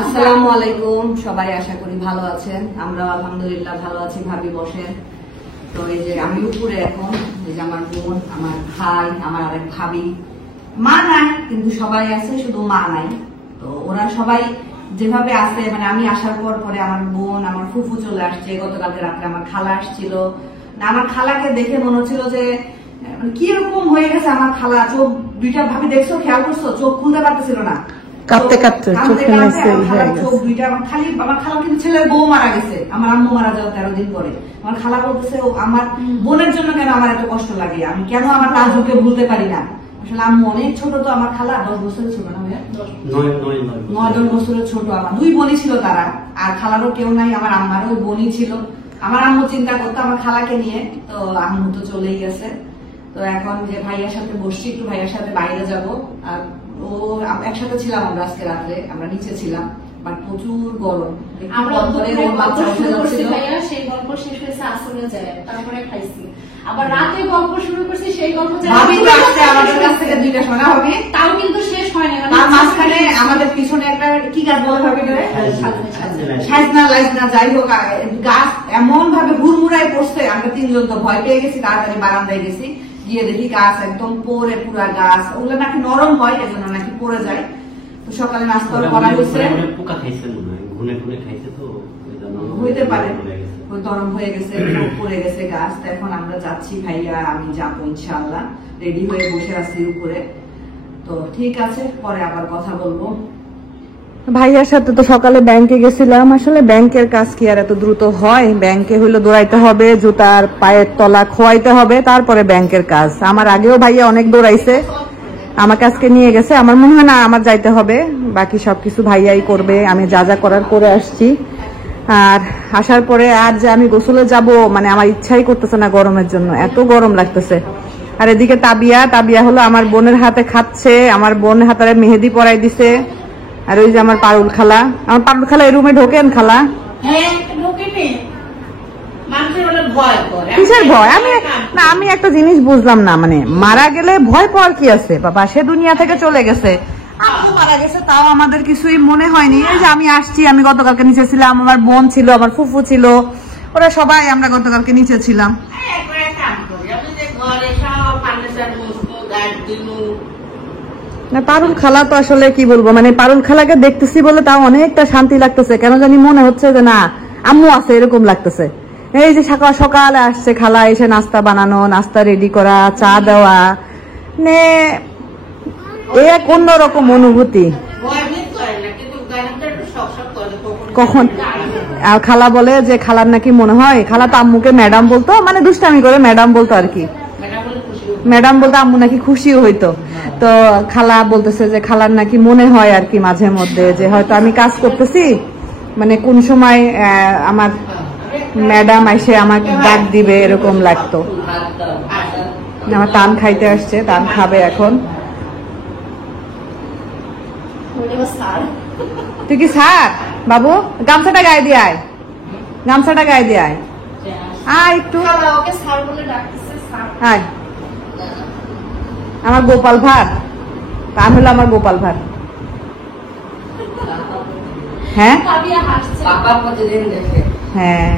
আসসালামু আলাইকুম, সবাই আশা করি ভালো আছেন। আমরা আলহামদুলিল্লাহ ভালো আছি। ভাবি বসেন। তো এই যে আমি উপরে এখন, এই যে আমার বোন, আমার ভাই, আমার আরেক ভাবি, মা নাই কিন্তু সবাই আছে, শুধু মা নাই। তো ওরা সবাই যেভাবে আছে, মানে আমি আসার পর পরে আমার বোন, আমার ফুফু চলে আসছে। গতকালকে রাত্রে আমার খালা আসছিল। আমার খালাকে দেখে মনে হচ্ছিল যে কি রকম হয়ে গেছে আমার খালা। চোখ দুইটা, ভাবি দেখছো, খেয়াল করছো, চোখ খুলতে পারতেছিল না, কাঁদতে কাঁদতে চোখ দুইটা। আমার খালা কিন্তু ছেলের বউ মারা গেছে, আমার আম্মু মারা যাওয়া 13 দিন পরে। আমার খালা বলতেছে আমার বোনের জন্য কেন আমার এত কষ্ট লাগে, আমি কেন আমার তাজুকে ভুলতে পারি না। আসলে আম্মু অনেক ছোট, তো আমার খালা 10 বছরের ছোট না, 9-10 বছরের ছোট। আমার 2 বোনই ছিল তারা, আর খালারও কেউ নাই। আমার আম্মারও বোনই ছিল। আমার আম্মু চিন্তা করতো আমার খালাকে নিয়ে, তো আম্মু তো চলেই গেছে। তো এখন যে ভাইয়ার সাথে বসছি, একটু ভাইয়ার সাথে বাইরে যাব। আর ও একসাথে ছিলাম আমরা আজকে রাত্রে, আমরা নিচে ছিলাম, বাট প্রচুর গরম। আমরা সেই গল্প শেষ হয়েছে আসলে যায়, তারপরে খাইছি। আবার রাতে গল্প শুরু করছি, সেই গল্প আমাদের কাছ থেকে 2টা শোনা হবে, তাও কিন্তু শেষ হয় না। তার মাঝখানে আমাদের পিছনে একটা কি গাছ বলা হবে, সাজনা লাইজনা, যাই হোক, গাছ এমন ভাবে হুড়মুড়ায় পড়ছে, আমরা 3 জন তো ভয় পেয়ে গেছি। তাড়াতাড়ি বারান্দায় গেছি, গিয়ে দেখি গাছ একদম পড়ে, পুরা গাছ। ওগুলো নাকি নরম হয়, এজন্য নাকি পড়ে যায়। তো সকালে নাস্তা করা হয়েছে, হইতে পারে নরম হয়ে গেছে, পড়ে গেছে গাছ। এখন আমরা যাচ্ছি, ভাইয়া আমি যাবো ইনশাআল্লাহ, রেডি হয়ে বসে আছি উপরে। তো ঠিক আছে, পরে আবার কথা বলবো। ভাইয়ার সাথে তো সকালে ব্যাংকে গেছিলাম। আসলে ব্যাংকের কাজ কি আর এত দ্রুত হয়? ব্যাংকে হইলো দৌড়াইতে হবে, জুতার পায়ের তলা খোয়াইতে হবে, তারপরে ব্যাংকের কাজ। আমার আগেও ভাইয়া অনেক দৌড়াইছে, আমাকে আজকে নিয়ে গেছে। আমার মনে হয় না আমার যাইতে হবে, বাকি সবকিছু ভাইয়াই করবে। আমি যা যা করার করে আসছি। আর আসার পরে আর যে আমি গোসলে যাব, মানে আমার ইচ্ছাই করতেছে না গরমের জন্য, এত গরম লাগতেছে। আর এদিকে তাবিয়া হলো আমার বোনের হাতে খাচ্ছে, আমার বোনের হাতে মেহেদি পরাই দিছে। আর ওই যে আমার পারুল খালা, এই রুমে ঢোকেন খালা? কিসের ভয়? আমি একটা জিনিস বুঝলাম না, মানে মারা গেলে ভয় পাওয়ার কি আছে? বাবা সে দুনিয়া থেকে চলে গেছে, আম্মু মারা গেছে, তাও আমাদের কিছুই মনে হয়নি। এই যে আমি আসছি, আমি গতকালকে নিচে ছিলাম, আমার বোন ছিল, আমার ফুফু ছিল, ওরা সবাই আমরা গতকালকে নিচে ছিলাম। না পারুল খালা তো আসলে কি বলবো, মানে পারুল খালাকে দেখতেছি বলে তাও অনেকটা শান্তি লাগতেছে। কেন জানি মনে হচ্ছে যে না আম্মু আছে, এরকম লাগতেছে। এই যে সকালে আসছে খালা, এসে নাস্তা বানানো, নাস্তা রেডি করা, চা দেওয়া, মানে এক অন্যরকম অনুভূতি। কখন খালা বলে যে খালার নাকি মনে হয়, খালা তো আম্মুকে ম্যাডাম বলতো, মানে দুষ্টামি করে ম্যাডাম বলতো আর কি, ম্যাডাম বলতে আম্মু নাকি খুশিও হইতো। তো খালা বলতেছে যে খালার নাকি মনে হয় আর কি মাঝে মধ্যে যে হয়তো আমি কাজ করতেছি, মানে কোন সময় আমার ম্যাডাম এসে আমাকে ডাক দিবে, এরকম লাগতো। আমার টান খাইতে আসছে, টান খাবে এখন। তুই কি স্যার? বাবু গামছাটা গায়ে দিয়ে আয়, গামছাটা গায়ে দিয়ে আয়, আয় একটু আয়। আমার গোপাল ভাঁড়, কাম হলো আমার গোপাল ভাঁড়। হ্যাঁ হ্যাঁ,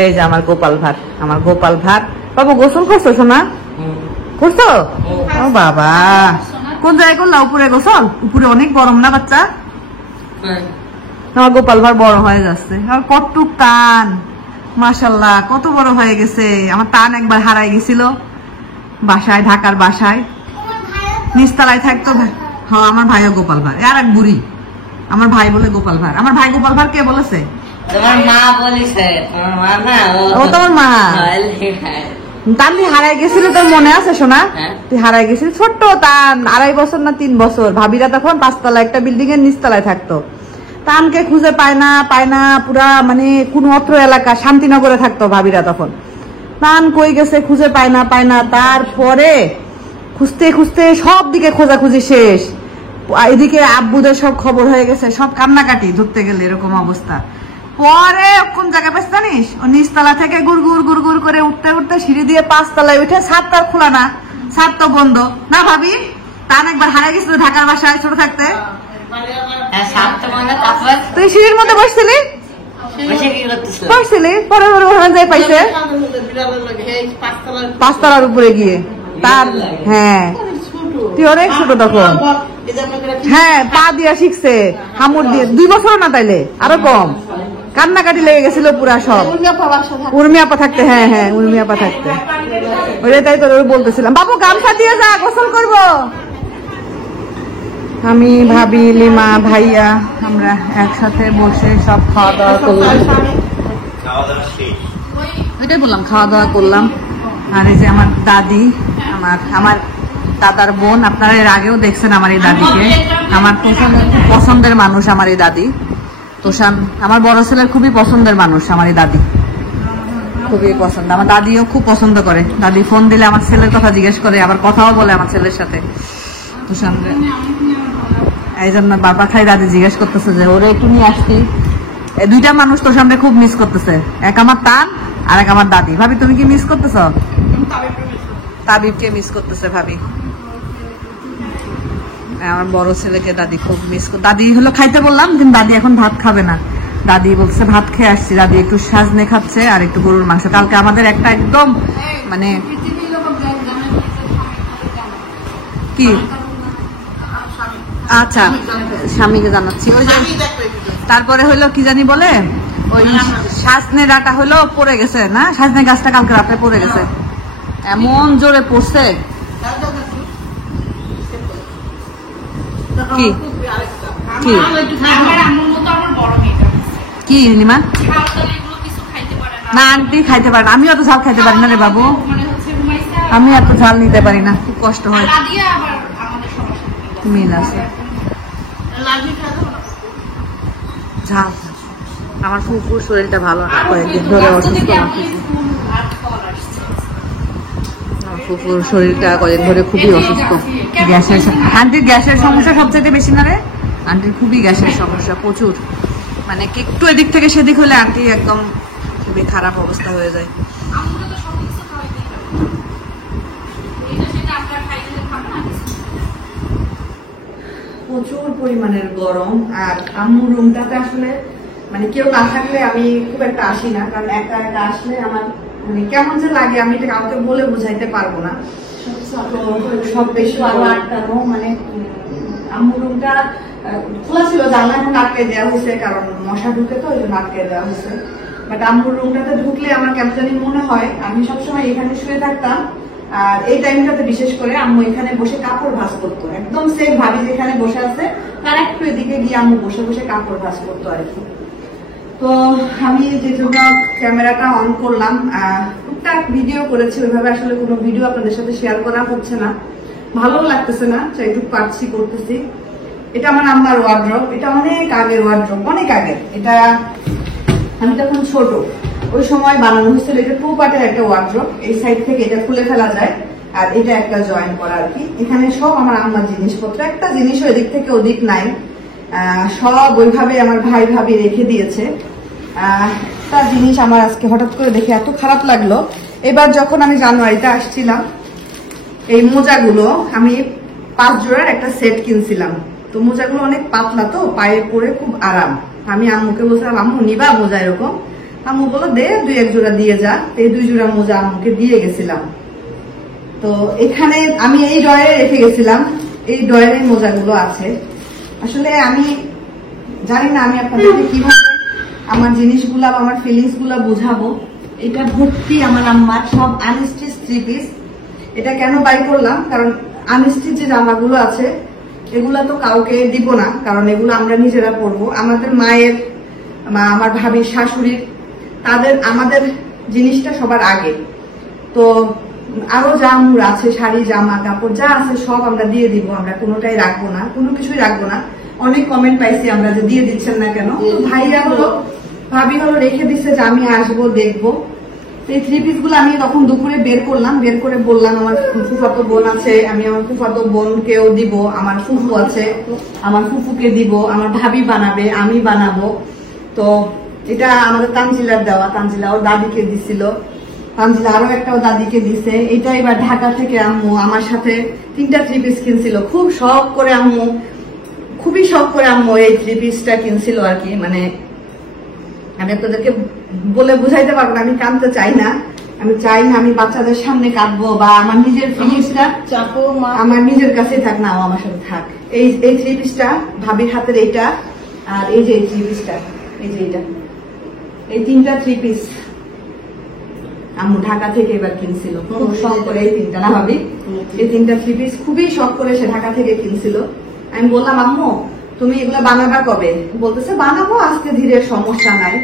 এই যে আমার গোপাল ভাঁড়, আমার গোপাল ভাঁড়। বাবু গোসল করছো সোনা? করছো? ও বাবা, কোন জায়গায় করলা? উপরে গোসল? উপরে অনেক গরম না বাচ্চা? আমার গোপাল ভাঁড় বড় হয়ে যাচ্ছে। আর কতটুক টান, মাশাআল্লাহ কত বড় হয়ে গেছে। আমার টান একবার হারাই গেছিল বাসায়, ঢাকার বাসায়, নিচতলায় থাকতো। হ্যাঁ আমার ভাইও গোপাল ভাঁড়। আর এক বুড়ি আমার ভাই বলে গোপাল ভাঁড়। আমার ভাই গোপাল ভাঁড় কে বলেছে? তোমার মা বলেছে। ও তোমার মা। তানভি হারাই গেছিল, তোর মনে আছে সোনা? তুই হারাই গেছিলি ছোট্ট তান, 2.5 বছর না 3 বছর। ভাবিরা তখন 5 তলা একটা বিল্ডিং এর নিচতলায় থাকতো। তানকে খুঁজে পায় না, পুরা মানে কোন অত্র এলাকা শান্তিনগরে থাকতো ভাবিরা তখন। তান কই গেছে খুঁজে পায় না। তারপরে খুঁজতে খুঁজতে সব দিকে খোঁজাখুঁজি শেষ। এদিকে আব্বুদের সব খবর হয়ে গেছে, সব কান্নাকাটি ধরতে গেলে এরকম অবস্থা। পরে কোন জায়গায় পেছ জানিস? ও নিচতলা থেকে গুড় করে উঠতে সিঁড়ি দিয়ে 5 তলায় উঠে, ছাদ তার খোলা না, ছাদ তো বন্ধ না ভাবি, তান একবার হারাই গেছিল ঢাকার বাসায় ছোট থাকতে, হ্যাঁ সাতটা মানে তারপর তুই সিঁড়ির মধ্যে বসছিলি বসে কি করতেছিলাম? বসছিলি পরে পরে ওখানে যাই পাইছে পাঁচতলার উপরে গিয়ে তার, হ্যাঁ তুই অনেক ছোট তখন, হ্যাঁ পা দিয়া শিখছে হামুর দিয়ে 2 বছর না তাইলে আরো কম, কান্নাকাটি লেগে গেছিল পুরা সব উর্মি আপা থাকতে, হ্যাঁ হ্যাঁ উর্মি আপা থাকতে, ওইটাই তাই তোর বলতেছিলাম বাবু গামছা দিয়ে যা গোসল করব। আমি ভাবি লিমা ভাইয়া আমরা একসাথে বসে সব খাওয়া দাওয়া করলাম, ওইটাই বললাম খাওয়া দাওয়া করলাম। আর এই যে আমার দাদি, আমার দাদার বোন, আপনারা এর আগেও দেখছেন আমার এই দাদিকে, আমার পছন্দের মানুষ আমার এই দাদি তোষান, আমার বড় ছেলের খুবই পছন্দের মানুষ আমার এই দাদি, খুবই পছন্দ, আমার দাদিও খুব পছন্দ করে, দাদি ফোন দিলে আমার ছেলের কথা জিজ্ঞেস করে, আবার কথাও বলে আমার ছেলের সাথে তোষান, এই জন্য বাবা খাই দাদি জিজ্ঞেস করতেছে যে ওরে একটু নিয়ে আসছি। এই 2টা মানুষ তোষানরে খুব মিস করতেছে, এক আমার তান আর এক আমার দাদি। ভাবি তুমি কি মিস করতেছ? তাবিবকে মিস করতেছে ভাবি, আমার বড় ছেলেকে দাদি খুব মিস করে। দাদি হলো খাইতে বললাম কিন্তু দাদি এখন ভাত খাবে না, দাদি বলছে ভাত খেয়ে আসছি, দাদি একটু সাজনে খাচ্ছে আর একটু গরুর মাংস। কালকে আমাদের একটা একদম মানে কি, আচ্ছা স্বামীকে জানাচ্ছি, ওই যে তারপরে হইলো কি জানি বলে ওই সাজনে ডাটা হইলো পড়ে গেছে না, সাজনে গাছটা কালকে রাতে পড়ে গেছে, এমন জোরে পড়ছে। কি কি কি নিমা না আন্টি খাইতে পারে না, আমি অত ঝাল খাইতে পারি না রে বাবু, আমি এত ঝাল নিতে পারি না, খুব কষ্ট হয়। মিল আছে ঝাল, আমার ফুফুর শরীরটা ভালো না, কয়েকদিন ধরে অসুস্থ, ফুফুর শরীরটা কয়েকদিন ধরে খুবই অসুস্থ, গ্যাসের, আন্টির গ্যাসের সমস্যা সবচেয়ে বেশি না রে, আন্টির খুবই গ্যাসের সমস্যা প্রচুর, মানে একটু এদিক থেকে সেদিক হলে আন্টি একদম খুবই খারাপ অবস্থা হয়ে যায়। প্রচুর পরিমাণের গরম, আর আম্মুর রুমটাতে আসলে মানে কেউ না থাকলে আমি খুব একটা আসি না, কারণ একা একা আসলে আমার মানে কেমন যে লাগে আমি এটা কাউকে বলে বুঝাইতে পারবো না। তো সব বেশি আরো আটকানো, মানে আম্মুর রুমটা খোলা ছিল, জানলা এখন আটকে দেওয়া হয়েছে কারণ মশা ঢুকে, তো ওই জন্য আটকে দেওয়া হয়েছে। বাট আম্মুর রুমটাতে ঢুকলে আমার কেমন জানি মনে হয় আমি সবসময় এখানে শুয়ে থাকতাম, আর এই টাইমটাতে বিশেষ করে আম্মু এখানে বসে কাপড় ভাঁজ করতো, একদম সেম ভাবি যেখানে বসে আছে তার একটু এদিকে গিয়ে আম্মু বসে বসে কাপড় ভাঁজ করতো আর কি। তো আমি যে জন্য ক্যামেরাটা অন করলাম, টুকটাক ভিডিও করেছি, ওইভাবে আসলে কোনো ভিডিও আপনাদের সাথে শেয়ার করা হচ্ছে না, ভালো লাগতেছে না, যেটুকু পারছি করতেছি। এটা আমার আম্মার ওয়ার্ড্রপ, এটা অনেক আগের ওয়ার্ড্রপ, অনেক আগের, এটা আমি তখন ছোট ওই সময় বানানো হয়েছিল। এটা 2 পার্টের একটা ওয়ার্ড্রপ, এই সাইড থেকে এটা খুলে ফেলা যায় আর এটা একটা জয়েন করা আর কি। এখানে সব আমার আম্মার জিনিসপত্র, একটা জিনিসও এদিক থেকে ওদিক নাই, সব ওইভাবে আমার ভাই ভাবি রেখে দিয়েছে। একটা জিনিস আমার আজকে হঠাৎ করে দেখে এত খারাপ লাগলো, এবার যখন আমি জানুয়ারিতে আসছিলাম এই মোজাগুলো আমি 5 জোড়ার একটা সেট কিনছিলাম, তো মোজাগুলো অনেক পাতলা, তো পায়ে পরে খুব আরাম। আমি আম্মুকে বলছিলাম আম্মু নিবা মোজা এরকম, আম্মু বলো দে 2-1 জোড়া দিয়ে যা, এই 2 জোড়া মোজা আম্মুকে দিয়ে গেছিলাম। তো এখানে আমি এই ড্রয়ারে রেখে গেছিলাম, এই ড্রয়ারে মোজাগুলো আছে। আসলে আমি জানি না আমি আপনাদেরকে কিভাবে আমার জিনিসগুলা বা আমার ফিলিংস গুলা বুঝাবো। এটা ভর্তি আমার আম্মার সব আনস্টিচ 3 পিস। এটা কেন বাই করলাম, কারণ আনস্টিচ যে জামাগুলো আছে এগুলা তো কাউকে দিব না, কারণ এগুলো আমরা নিজেরা পরবো। আমাদের মায়ের বা আমার ভাবির শাশুড়ির তাদের আমাদের জিনিসটা সবার আগে। তো আরো যা আম্মুর আছে শাড়ি জামা কাপড় যা আছে সব আমরা দিয়ে দিব, আমরা কোনোটাই রাখবো না, কোনো কিছুই রাখবো না। অনেক কমেন্ট পাইছি আমরা যে দিয়ে দিচ্ছেন না কেন, তো ভাইরা হলো ভাবি হলো রেখে দিচ্ছে যে আমি আসবো দেখবো। এই 3 পিস গুলো আমি তখন দুপুরে বের করলাম, বের করে বললাম আমার ফুফাতো বোন আছে, আমি আমার ফুফাতো বোনকেও দিব, আমার ফুফু আছে আমার ফুফুকে দিব, আমার ভাবি বানাবে আমি বানাবো। তো এটা আমাদের তানজিলার দেওয়া, তানজিলা ওর দাদিকে দিছিল, তানজিলা আরো একটা দাদিকে দিছে। এটা এবার ঢাকা থেকে আম্মু আমার সাথে 3টা 3 পিস কিনছিল, খুব শখ করে আম্মু, খুবই শখ করে আম্মু এই 3 পিসটা কিনছিল আর কি। মানে আমি আপনাদেরকে বলে বুঝাইতে পারবো না, আমি কাঁদতে চাই না, আমি চাই না আমি বাচ্চাদের সামনে কাঁদবো বা আমার নিজের ফিলিংসটা চাপো মা আমার নিজের কাছেই থাক না, ও আমার সাথে থাক। এই 3 পিসটা ভাবির হাতের এইটা, আর এই যে 3 পিসটা, এই যে এইটা, এই 3টা 3 পিস আম্মু ঢাকা থেকে এবার কিনছিল, খুব শখ করে। এই 3টা না ভাবি, এই 3টা 3 পিস খুবই শখ করে সে ঢাকা থেকে কিনছিল। আমি বললাম আম্মু তুমি এগুলো বানাবা কবে? বলতেছে বানাবো আজকে ধীরে, সমস্যা নাই।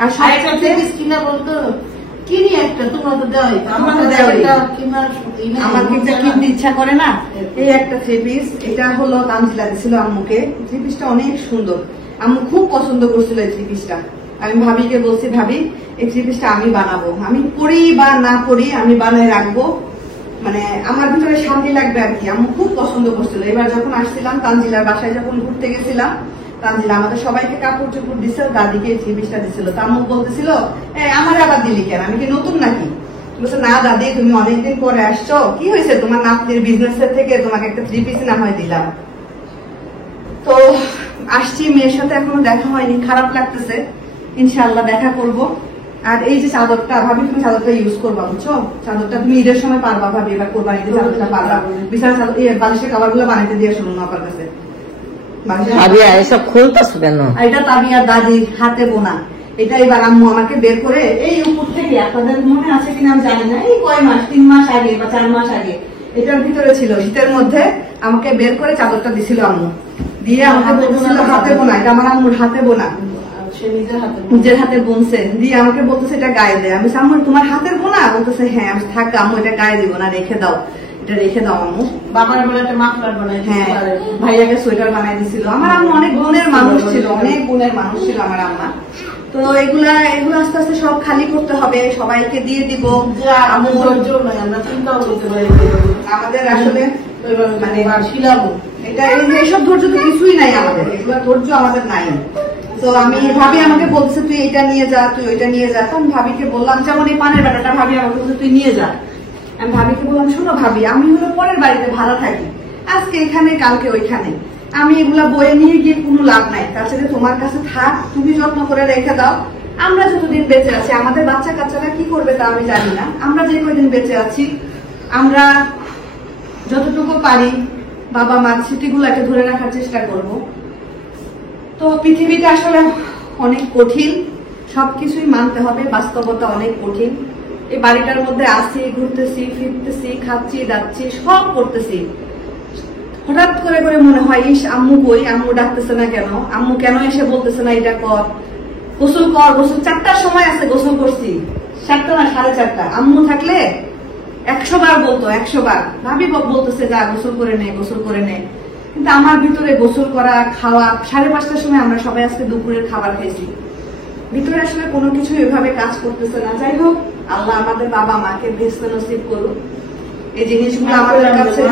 আর আরেকটা জিনিস কিনা বলতো কিনি একটা, তোমরা তো দেওয়াই, আমার তো দেওয়াই। আমার কিন্তু কিনতে ইচ্ছা করে না। এই একটা 3 পিস, এটা হলো তানজিলা দিছিল আম্মুকে। 3 পিসটা অনেক সুন্দর, আম্মু খুব পছন্দ করছিল এই 3 পিসটা। আমি ভাবিকে বলছি ভাবি এই 3 পিসটা আমি বানাবো, আমি পরি বা না পরি আমি বানায় রাখবো, মানে আমার ভিতরে শান্তি লাগবে আর কি। আম্মু খুব পছন্দ করছিল। এবার যখন আসছিলাম তানজিলার বাসায়, যখন ঘুরতে গেছিলাম, তানজিলা আমাদের সবাইকে কাপড় চোপড় দিছিল, দাদিকে এই 3 পিসটা দিছিল। তা আম্মু বলতেছিল আমার আবার দিলি কেন, আমি কি নতুন নাকি? বলছে না দাদি তুমি অনেকদিন পরে আসছো, কি হয়েছে তোমার নাতনির বিজনেসের থেকে তোমাকে একটা 3 পিস না হয় দিলাম। তো আসছি, মেয়ের সাথে এখনো দেখা হয়নি, খারাপ লাগতেছে, ইনশাআল্লাহ দেখা করব। আর এই যে চাদরটা ভাবি, তুমি চাদরটা ইউজ করবা বুঝছো, চাদরটা তুমি ঈদের সময় পারবা ভাবি, এবার কোরবানিতে চাদরটা পারবা। বিছানা চাদর বালিশের কাভার গুলো বানাইতে দিয়ে শুনুন আপনার কাছে। ভাবিয়া এসব খুলতেছো কেন? আর এটা তাবিয়া দাদির হাতে বোনা। এটা এবার আম্মু আমাকে বের করে এই উপর থেকে, আপনাদের মনে আছে কিনা আমি জানি না, এই কয় মাস 3 মাস আগে বা 4 মাস আগে এটার ভিতরে ছিল, শীতের মধ্যে আমাকে বের করে চাদরটা দিছিল আম্মু, দিয়ে আমাকে বলতেছিল হাতে বোনা, এটা আমার আম্মুর হাতে বোনা, নিজের হাতে বুনছে, দিয়ে আমাকে বলতেছে এটা গায়ে দেয়। আমি আম্মু তোমার হাতের বোনা? বলতেছে হ্যাঁ। আমি থাক আম্মু এটা গায়ে দিব না, রেখে দাও, এটা রেখে দাও আম্মু। বাবার বলে একটা মাফলার বানাই, হ্যাঁ ভাইয়াকে সোয়েটার বানাই দিছিল। আমার আম্মু অনেক গুণের মানুষ ছিল, অনেক গুণের মানুষ ছিল আমার আম্মা। তো এগুলো আস্তে আস্তে সব খালি করতে হবে, সবাইকে দিয়ে দিব। আমার ধৈর্য নয়, আমরা চিন্তাও করতে পারি আমাদের আসলে মানে শিলাবো এটা এইসব ধৈর্য তো কিছুই নাই আমাদের, এগুলো ধৈর্য আমাদের নাই। তো আমি ভাবি আমাকে বলছে তুই এটা নিয়ে যা, তুই ওইটা নিয়ে যা। তো আমি ভাবিকে বললাম, যেমন এই পানের ব্যাটাটা ভাবি আমাকে বলছে তুই নিয়ে যা। আমি ভাবিকে বললাম শোনো ভাবি, আমি হলো পরের বাড়িতে ভাড়া থাকি, আজকে এখানে কালকে ওইখানে, আমি এগুলা বয়ে নিয়ে গিয়ে কোনো লাভ নাই, তাছাড়া তোমার কাছে থাক, তুমি যত্ন করে রেখে দাও। আমরা যতদিন বেঁচে আছি, আমাদের বাচ্চা কাচ্চারা কি করবে তা আমি জানি না, আমরা যে কয়দিন বেঁচে আছি আমরা যতটুকু পারি বাবা মার স্মৃতিগুলোকে ধরে রাখার চেষ্টা করব। তো পৃথিবীটা আসলে অনেক কঠিন, সবকিছুই মানতে হবে, বাস্তবতা অনেক কঠিন। এই বাড়িটার মধ্যে আসি, ঘুরতেছি, ফিরতেছি, খাচ্ছি, দাচ্ছি, সব করতেছি। হঠাৎ করে করে মনে হয় ইস আম্মু কই, আম্মু ডাকতেছে না কেন, আম্মু কেন এসে বলতেছে না এটা কর, গোসল কর। গোসল 4টার সময় আছে, গোসল করছি 7টা না 4:30। আম্মু থাকলে 100 বার বলতো, 100 বার। ভাবি বলতেছে যা গোসল করে নে, গোসল করে নে। কিন্তু আমার ভিতরে গোসল করা, খাওয়া, 5:30টার সময় আমরা সবাই আজকে দুপুরের খাবার খাইছি, ভিতরে আসলে কোনো কিছু এভাবে কাজ করতেছে না। যাই হোক, আল্লাহ আমাদের বাবা মাকে বেহেশত নসিব করুক। এই জিনিসগুলো আমাদের কাছে,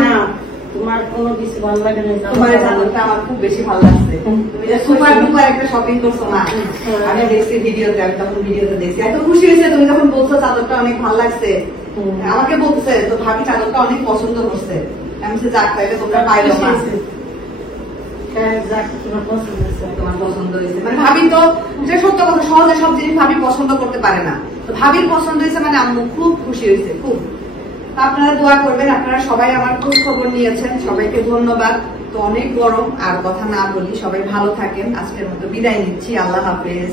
তোমার কোনো কিছু ভালো লাগে না, তোমার চাদরটা আমার খুব বেশি ভালো লাগছে। তুমি যে সুপার ডুপার একটা শপিং করছো না, আমি দেখছি ভিডিওতে, আমি তখন ভিডিওতে দেখছি, এত খুশি হয়েছে তুমি যখন বলছো চাদরটা অনেক ভালো লাগছে। আমাকে বলতেছে তো ভাবি চাদরটা অনেক পছন্দ করছে। আমি বলছি যাক তাইলে তোমরা পাইলো না, তোমার পছন্দ হয়েছে। মানে ভাবি তো যে সত্য কথা, সহজে সব জিনিস ভাবি পছন্দ করতে পারে না, তো ভাবির পছন্দ হয়েছে মানে আম্মু খুব খুশি হয়েছে, খুব। আপনারা দোয়া করবেন, আপনারা সবাই আমার খোঁজ খবর নিয়েছেন, সবাইকে ধন্যবাদ। তো অনেক গরম, আর কথা না বলি, সবাই ভালো থাকেন। আজকের মতো বিদায় নিচ্ছি, আল্লাহ হাফেজ।